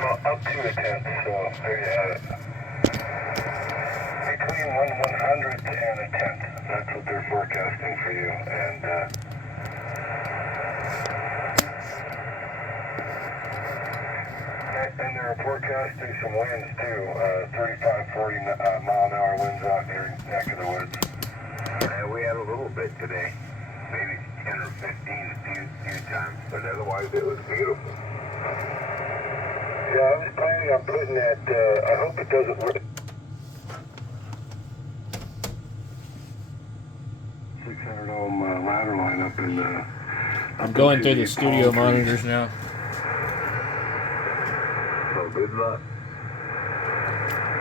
Well, up to a tenth, so there you have it. Between 1/100th and a tenth. That's what they're forecasting for you. And they're forecasting some winds too. 35, 40 mile an hour winds out in your neck of the woods. We had a little bit today. Maybe 10 or 15 a few times, but otherwise it was beautiful. Yeah, I was planning on putting that, I hope it doesn't work. 600 ohm ladder line up in I'm going through the studio monitors now. So good luck.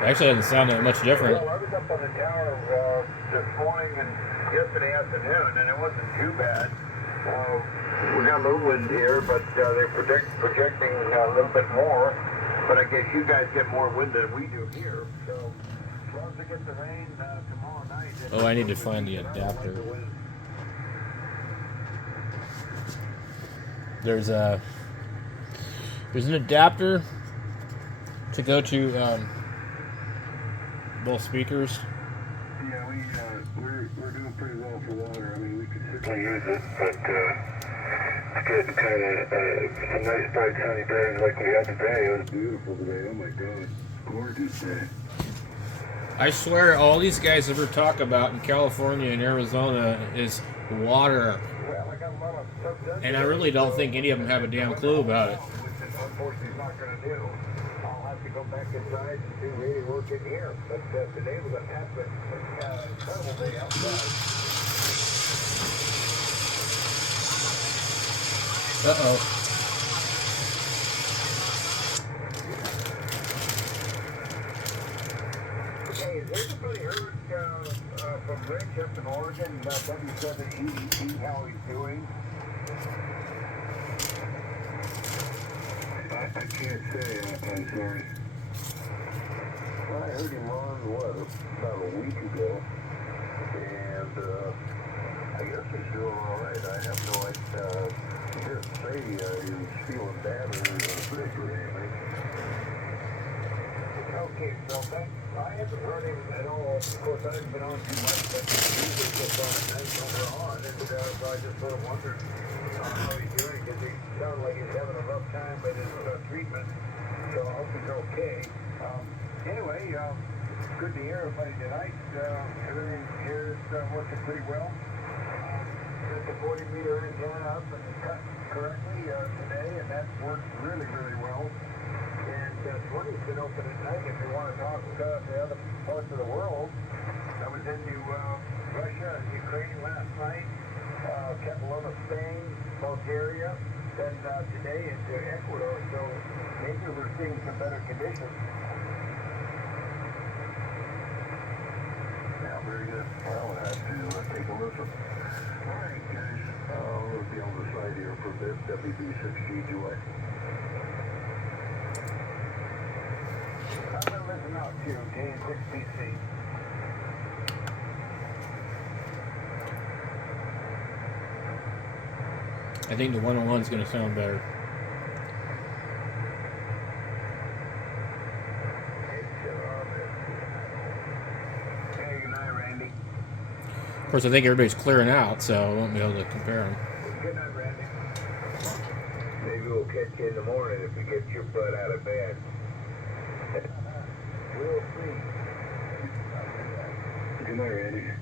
It actually doesn't sound that much different. Well, I was up on the tower this morning and yesterday afternoon, and it wasn't too bad. We got a little wind here, but they're projecting a little bit more. But I guess you guys get more wind than we do here. So as long as we get the rain tomorrow night. Oh, I need to find the adapter. There's an adapter to go to both speakers. Yeah, we're doing pretty well for water. I mean, we could certainly use it, but it's getting kind of some nice bright sunny days like we had today. It was beautiful today. Oh my God, gorgeous day. I swear, all these guys ever talk about in California and Arizona is water. Well, I got a lot of stuff. And I really don't think any of them have a damn clue about it. Which is unfortunately not going to do. I'll have to go back inside and do really work in here. But today was an absolute incredible day outside. Uh-oh. Hey, has anybody heard from Rich up in Oregon, W7EE, how he's doing? I can't say. I'm sorry. Well, I heard him on, about a week ago. And I guess he's doing all right. I have no idea. He didn't say he was feeling bad or sick or anything. Okay, so I haven't heard him at all. Of course, I haven't been on too much, but usually gets on at night when we're on. And so I just sort of wondered how he's doing, because he sounded like he's having a rough time with his treatment. So I hope he's okay. Anyway, good to hear everybody tonight. Everything here is working pretty well. Got the 40-meter antenna up and cut correctly today, and that's worked really, really well. And 20's been open at night if you want to talk to other parts of the world. I was into Russia and Ukraine last night, Capilano, Spain, Bulgaria, then today into Ecuador. So maybe we're seeing some better conditions. Yeah, very good. Well, we'll have to take a listen. All right, guys. We'll be on the side here for a bit. WB6G Joy. I'm going to listen out to K6PC. I think the 101 is going to sound better. Hey, good night, Randy. Of course, I think everybody's clearing out, so I won't be able to compare them. Good night, Randy. Maybe we'll catch you in the morning if we get your butt out of bed. We'll see. Good night, Randy.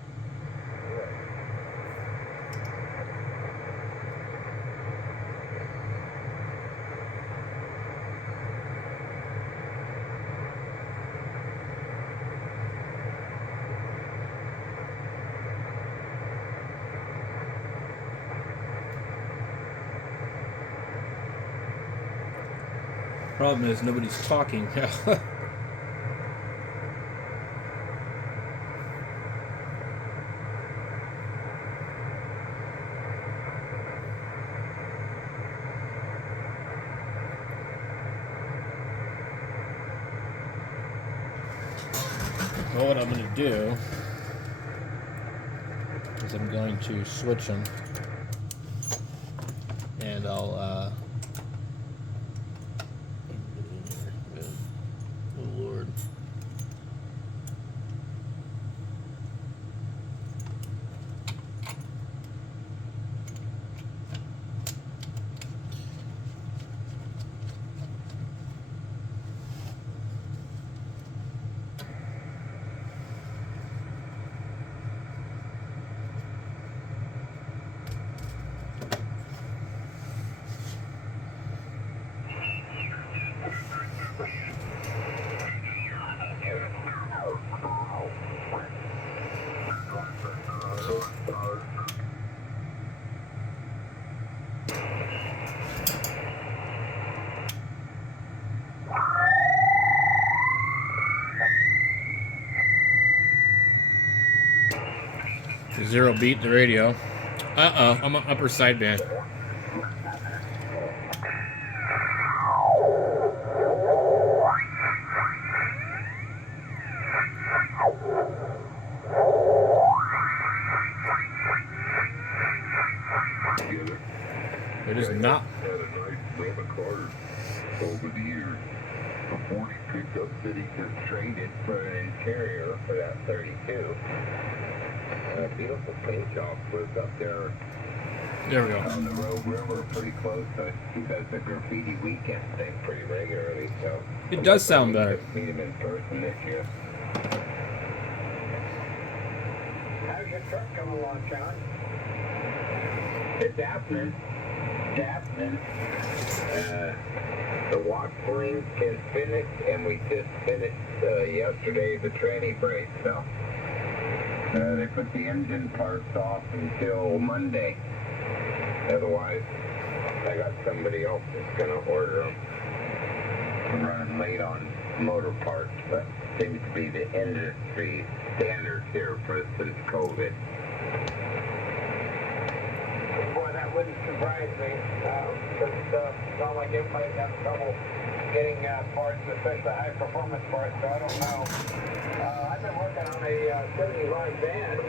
Problem is, nobody's talking. Well, what I'm going to do is I'm going to switch them, and I'll Zero beat the radio. I'm on upper sideband. It is not. Had a nice run of cars over the years. Before he picked up that he just traded for an interior for that 32. A beautiful paint job was up there There we go. on the Rogue River, pretty close. He does the graffiti weekend thing pretty regularly, so It does sound better. meet him in person this year. How's your truck coming along, John? It's happening. It's happening. The wash ring is finished, and we just finished yesterday the tranny brace. So they put the engine parts off until Monday. Otherwise, I got somebody else that's gonna order them. I'm running late on motor parts, but seems to be the industry standards here since COVID. Boy, that wouldn't surprise me, because it's not like everybody's having trouble getting parts, especially high-performance parts, so I don't know. I've been working on a 75 van.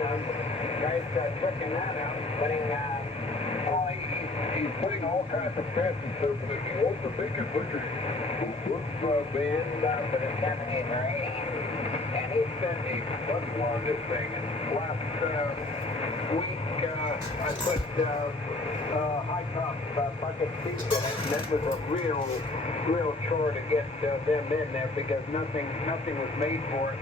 Guy's checking that out, putting, he's putting all kinds of fancy stuff in it. He wants to think it with his van for the 70s or 80s, and he's busy working on this thing. And last week, I put high-top bucket seats in it, and that was a real chore to get them in there because nothing was made for it.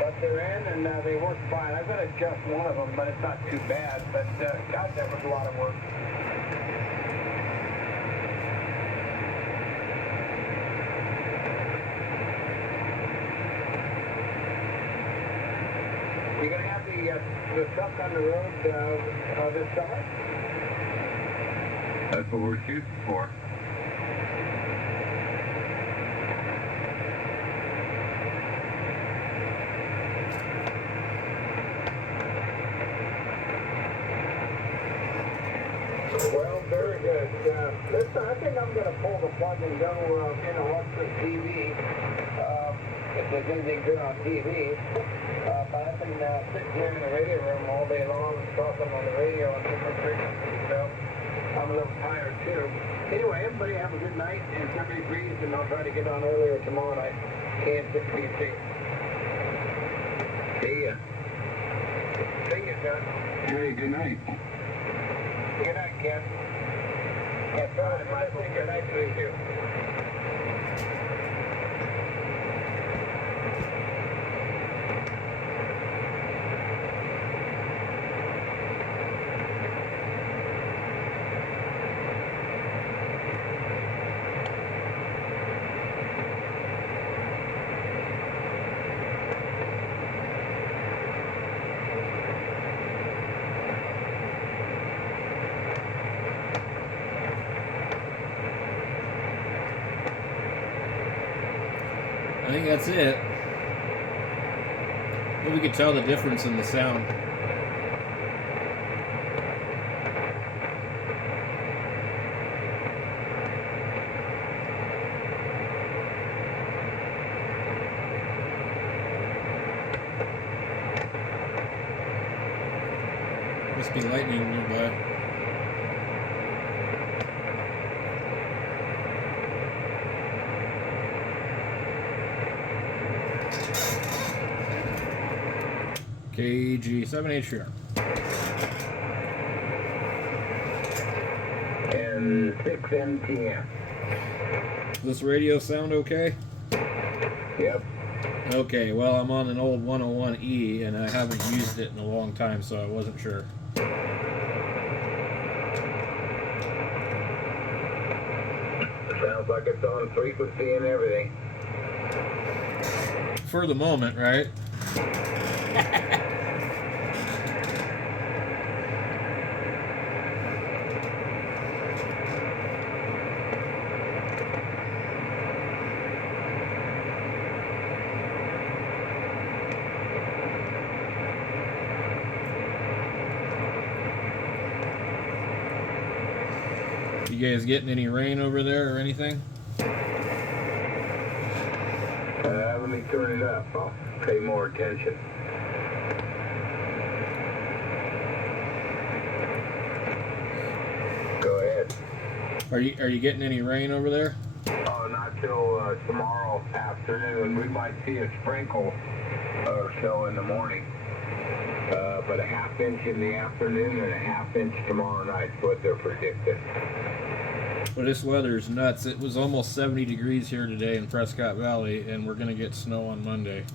But they're in, and they work fine. I've got to adjust one of them, but it's not too bad. But, God, that was a lot of work. You going to have the truck on the road this summer? That's what we're shooting for. Well, very good. Listen, I think I'm going to pull the plug and go in and watch this TV. If there's anything good on TV. But I've been sitting here in the radio room all day long talking on the radio on different frequencies, so I'm a little tired too. Anyway, everybody have a good night and 70 degrees, and I'll try to get on earlier tomorrow night. Kansas PC. See ya. See you, John. Hey, good night. Good night, Ken. That's all right, Michael. Good night to you. I think that's it. Well, we could tell the difference in the sound. Must be lightning nearby. KG 7/8 shooter. And 6 MTM. Does this radio sound okay? Yep. Okay, well, I'm on an old 101e and I haven't used it in a long time, so I wasn't sure. Sounds like it's on frequency and everything. For the moment, right? You guys getting any rain over there or anything? Let me turn it up. I'll pay more attention. Go ahead. Are you getting any rain over there? Oh, not till tomorrow afternoon. We might see a sprinkle or so in the morning. But a half inch in the afternoon and a half inch tomorrow night is what they're predicting. Well, this weather is nuts. It was almost 70 degrees here today in Prescott Valley, and we're going to get snow on Monday. Is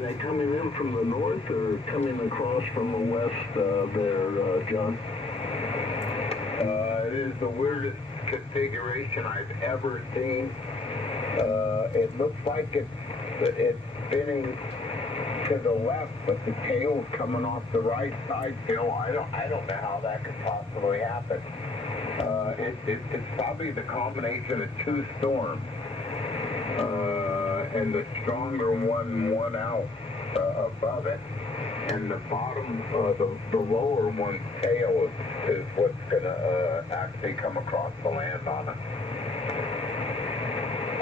that coming in from the north or coming across from the west there, John? It is the weirdest configuration I've ever seen. It looks like it's spinning to the left, but the tail's coming off the right side, Phil. I don't know how that could possibly happen. It's probably the combination of two storms, and the stronger one won out above it, and the bottom, the lower one's tail is what's gonna actually come across the land on us.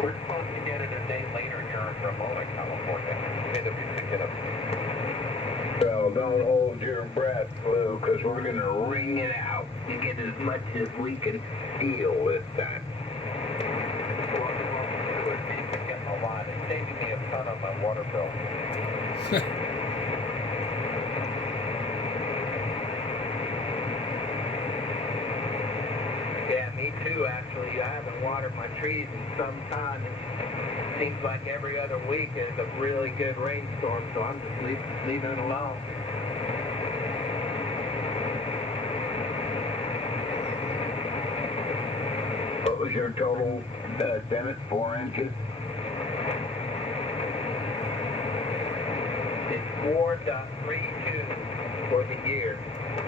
We're supposed to get it a day later here in Ramona, California. Maybe we could get a... So don't hold your breath, Lou, because we're going to wring it out to get as much as we can feel this time. Well, it would be to get a lot. It's saving me a ton on my water bill. Yeah, me too, actually. I haven't watered my trees in some time. It seems like every other week is a really good rainstorm, so I'm just leaving it alone. What was your total, Dennis? 4 inches? It's 4.32 for the year.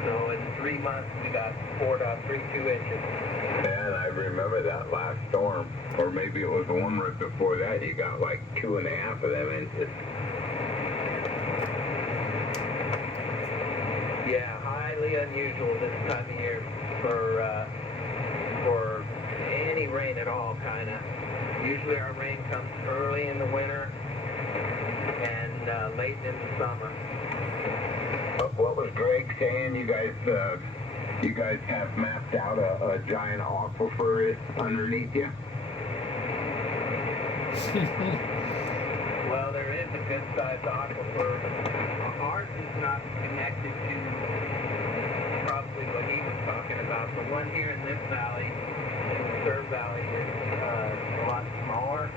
So in 3 months, we got 4.32 inches. Man, I remember that last storm. Or maybe it was the one right before that. You got like 2.5 of them inches. Yeah, highly unusual this time of year for any rain at all, kind of. Usually our rain comes early in the winter and late in the summer. What was Greg saying? You guys have mapped out a giant aquifer underneath you? Well, there is a good-sized aquifer. Ours is not connected to probably what he was talking about. The one here in this valley, in the Third Valley, is a lot smaller,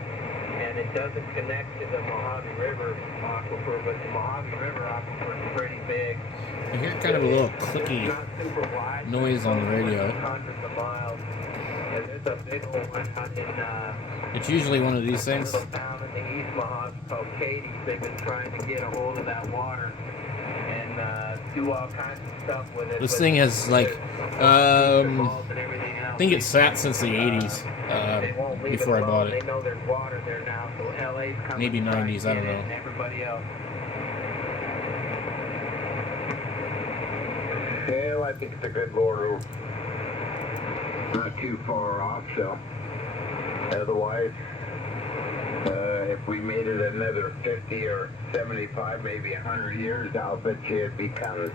and it doesn't connect to the Mojave River aquifer, but the Mojave River aquifer is pretty big. I hear kind of a little clicky It's not super wide, noise on the radio. hundreds of miles. And there's a big old one out in It's usually one of these a things. little town in the East Mojave called Katy. They've been trying to get a hold of that water and do all kinds of stuff with it. This but thing has like, involved and everything else. I think it sat since the 80s They won't leave before it I bought alone. it. They know there's water there now, so LA's coming Maybe to try and 90s, I don't get it, know. and everybody else. Well, I think it's a good border. Not too far off, so. Otherwise, if we made it another 50 or 75, maybe 100 years, I'll bet you it becomes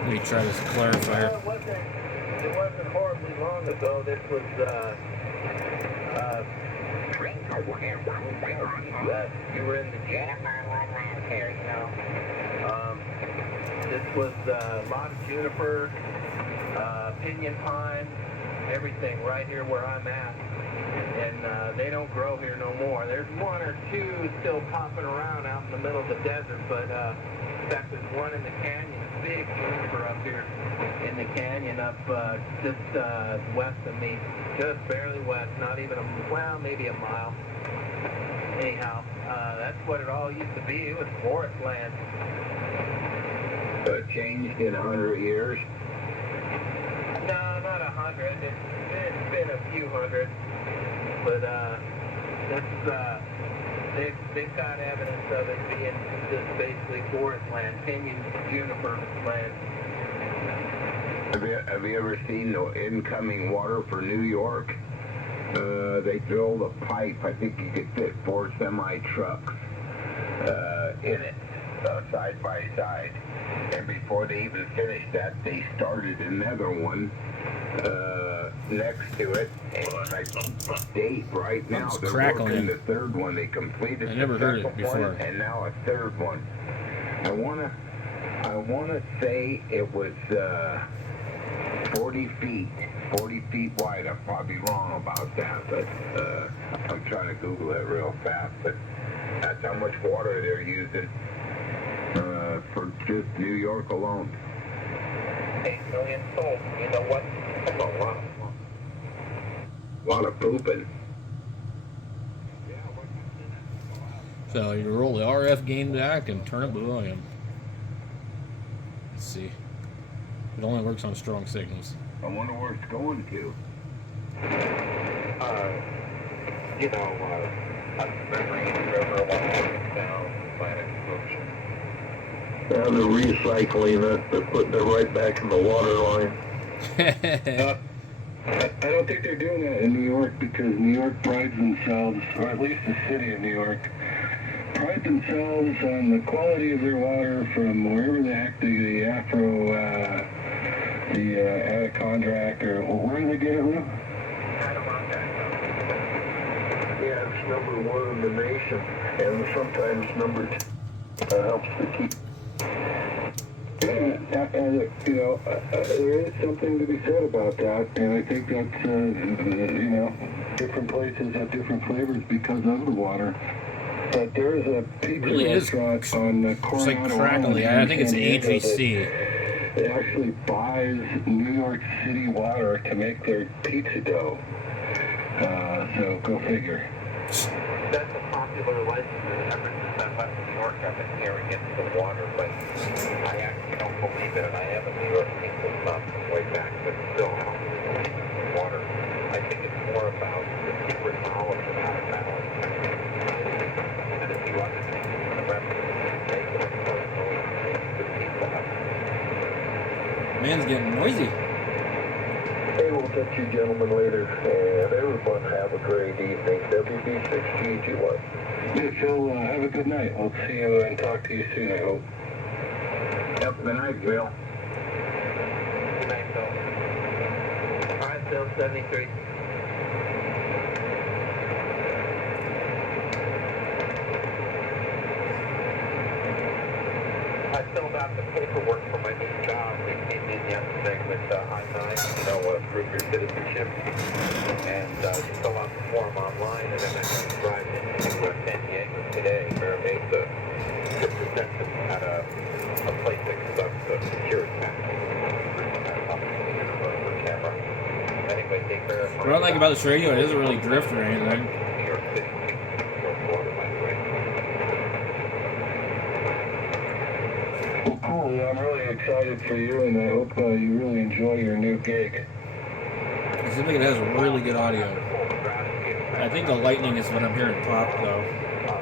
Let me try this clarifier. Well, it wasn't horribly long ago. This was, you were in the gym here, you know. This was a lot of juniper, pinyon pine, everything right here where I'm at. And they don't grow here no more. There's one or two still popping around out in the middle of the desert, but in fact there's one in the canyon, a big juniper up here in the canyon up just west of me, just barely west, not even well, maybe a mile. Anyhow, that's what it all used to be. It was forest land. changed in 100 years. No, not 100. It's been a few hundred. But they've got evidence of it being just basically forest land, pinyon juniper land. Have you ever seen the incoming water for New York? They drilled a pipe. I think you could fit 4 semi-trucks in it, side by side. And before they even finished that, they started another one next to it. And I date right now, It's they're crackling. working the third one. They completed I never the heard it second before. one, and now a third one. I wanna say it was 40 feet wide. I'm probably wrong about that, but I'm trying to Google it real fast. But that's how much water they're using for just New York alone. 8 million souls. You know what? That's a lot. A lot of pooping. So you roll the RF gain back and turn up the volume. Let's see. It only works on strong signals. I wonder where it's going to. You know, river along down Atlantic Ocean. Now they're recycling it, they're putting it right back in the water line. I don't think they're doing that in New York because New York prides themselves, or at least the city of New York, pride themselves on the quality of their water from wherever the heck the Adirondack, or where do they get it, Lou? Yeah, it's number 1 in the nation, and sometimes number 2 helps to keep. And you know, there is something to be said about that, and I think that's, you know, different places have different flavors because of the water. But there is a pizza Really is. restaurant on Coronado It's like crackly. I think it's AGC. It actually buys New York City water to make their pizza dough. So go figure. That's a popular legend. Ever since I left New York, I've been hearing it's the water, but I actually don't believe it. And I have a New York pizza stuff from way back, but still, I don't believe it's the water. I think it's more about the secret knowledge of how to balance things. And if you understand the rest of it, make it the pizza hut. Man's getting noisy. Hey, we'll catch you gentlemen later, and everyone have a great evening. WB6GG1. Yeah, Phil, have a good night. I'll see you and talk to you soon, I hope. Yep, good night, Bill. Good night, Phil. All right, Phil, 73. I filled out the paperwork for my new job. They came in yesterday with I-9, you know, prove your citizenship. And you fill out the form online, and then I have to drive into San Diego today, where they to present it at a place that conducts a security package. Anyway, they verify. What I like about this radio, it doesn't really drift or anything. New York City, New York water, by the way. Well, cool. Yeah, I'm really excited for you, and I hope you really enjoy your new gig. I think it has really good audio. I think the lightning is what I'm hearing pop, though.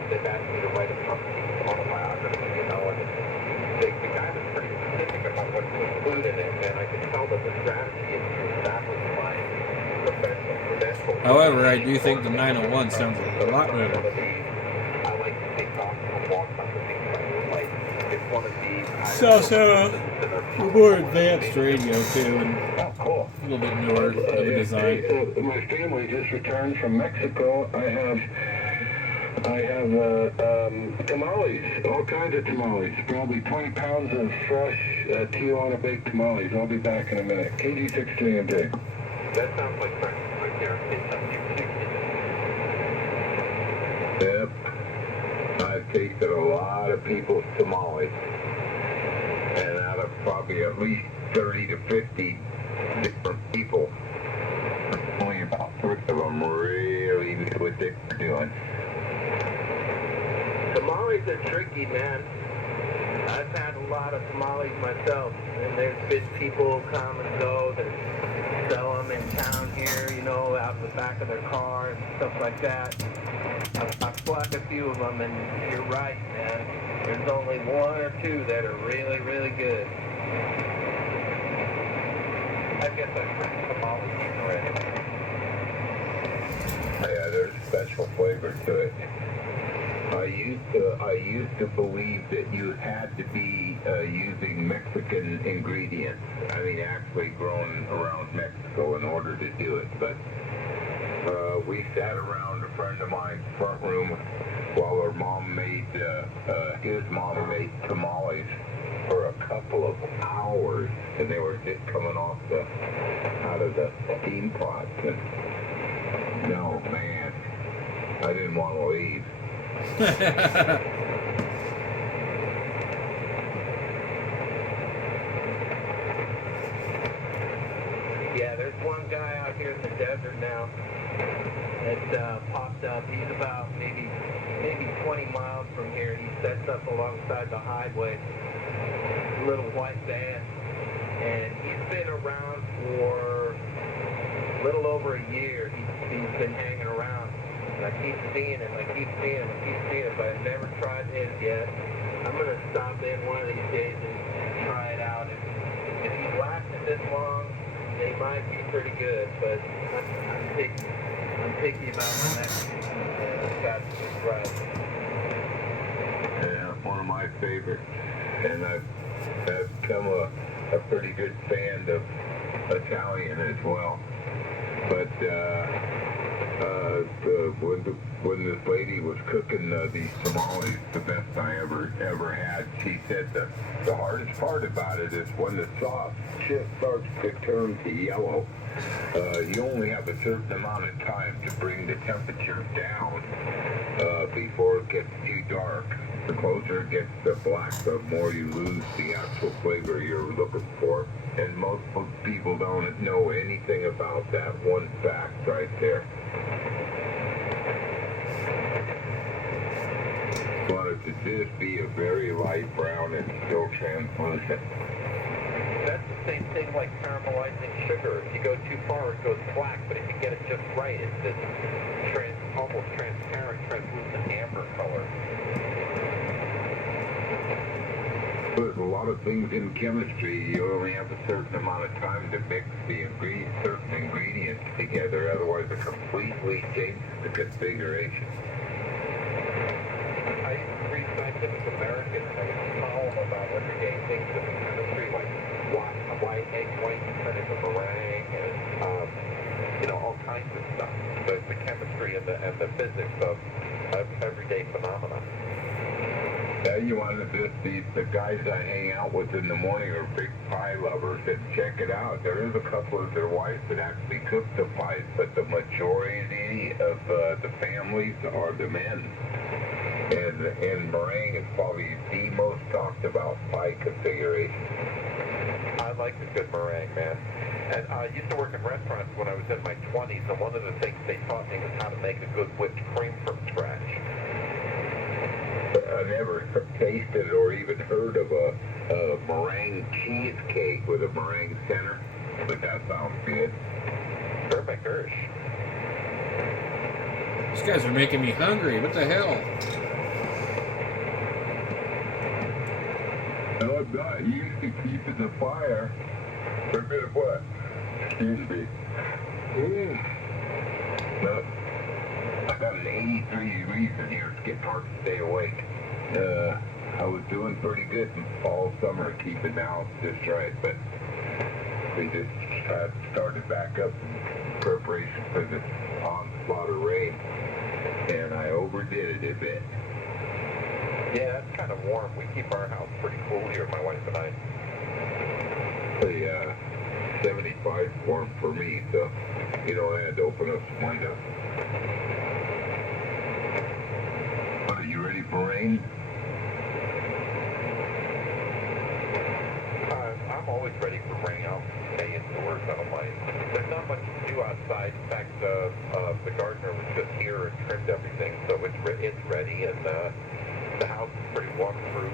They've asked me to write a company autobiography, you know, and the guy was pretty specific about what to include in it, and I could tell that the strategy is to establish my professional credentials. However, I do think the 901 sounds a lot better. I like to take off and walk on the things like it's one of the... It's also more advanced radio, too, and Oh, cool. a little bit newer of a design. My family just returned from Mexico. I have tamales, all kinds of tamales, probably 20 pounds of fresh Tijuana baked tamales. I'll be back in a minute. KG63MJ. That sounds like breakfast right there. It's something Yep. I've tasted a lot of people's tamales. And out of probably at least 30 to 50 different people, only about 3 of them really knew what they were doing. Tamales are tricky, man. I've had a lot of tamales myself, and there's been people who come and go that sell them in town here, you know, out the back of their car and stuff like that. I've plucked a few of them, and you're right, man. There's only one or two that are really, really good. I guess I've tried tamales already. Yeah, there's a special flavor to it. I used to believe that you had to be using Mexican ingredients. I mean, actually grown around Mexico in order to do it. But we sat around a friend of mine's front room while her mom made, his mom made tamales for a couple of hours, and they were just coming out of the steam pot. And no, man, I didn't want to leave. Yeah, there's one guy out here in the desert now that popped up. He's about maybe 20 miles from here. He sets up alongside the highway, little white van, and he's been around for a little over a year. He's been hanging around. And I keep seeing him, but I've never tried his yet. I'm going to stop in one of these days and try it out. If he's lasted this long, they might be pretty good, but I'm picky about the Mexicans. It's got to be right. Yeah, one of my favorites. And I've become a pretty good fan of Italian as well. But when this lady was cooking these tamales, the best I ever had, she said the hardest part about it is when the sauce just starts to turn to yellow. You only have a certain amount of time to bring the temperature down before it gets too dark. The closer it gets to black, the more you lose the actual flavor you're looking for. And most people don't know anything about that one fact right there. Want it to just be a very light brown and still translucent. That's the same thing like caramelizing sugar. If you go too far, it goes black, but if you get it just right, it's this almost transparent, translucent amber color. There's a lot of things in chemistry. You only have a certain amount of time to mix certain ingredients together, otherwise it completely changes the configuration. I used to read Scientific American, and there was a column about everyday things in the chemistry, like white egg white percentage of meringue, and all kinds of stuff. The chemistry and the physics of everyday phenomena. Yeah, you want to the guys I hang out with in the morning are big pie lovers, and check it out. There is a couple of their wives that actually cook the pies, but the majority of the families are the men. And meringue is probably the most talked about pie configuration. I like a good meringue, man. And I used to work in restaurants when I was in my 20s, and one of the things they taught me was how to make a good whipped cream from scratch. I never tasted or even heard of a meringue cheesecake with a meringue center, but that sounds good. Herman Gersh. These guys are making me hungry. What the hell? No, I'm not used to keeping the fire. For a bit of what? Excuse me. No. I got an 83 degrees in here. It's getting hard to stay awake. I was doing pretty good all summer, keeping the house just right, but we just started back up in preparation for this onslaught of rain, and I overdid it a bit. Yeah, it's kind of warm. We keep our house pretty cool here, my wife and I. The 75 is warm for me, so I had to open up some windows. Are you ready for rain? I'm always ready for rain. I'll stay indoors. I don't mind. There's not much to do outside. In fact, the gardener was just here and trimmed everything, so it's ready, and the house is pretty waterproof.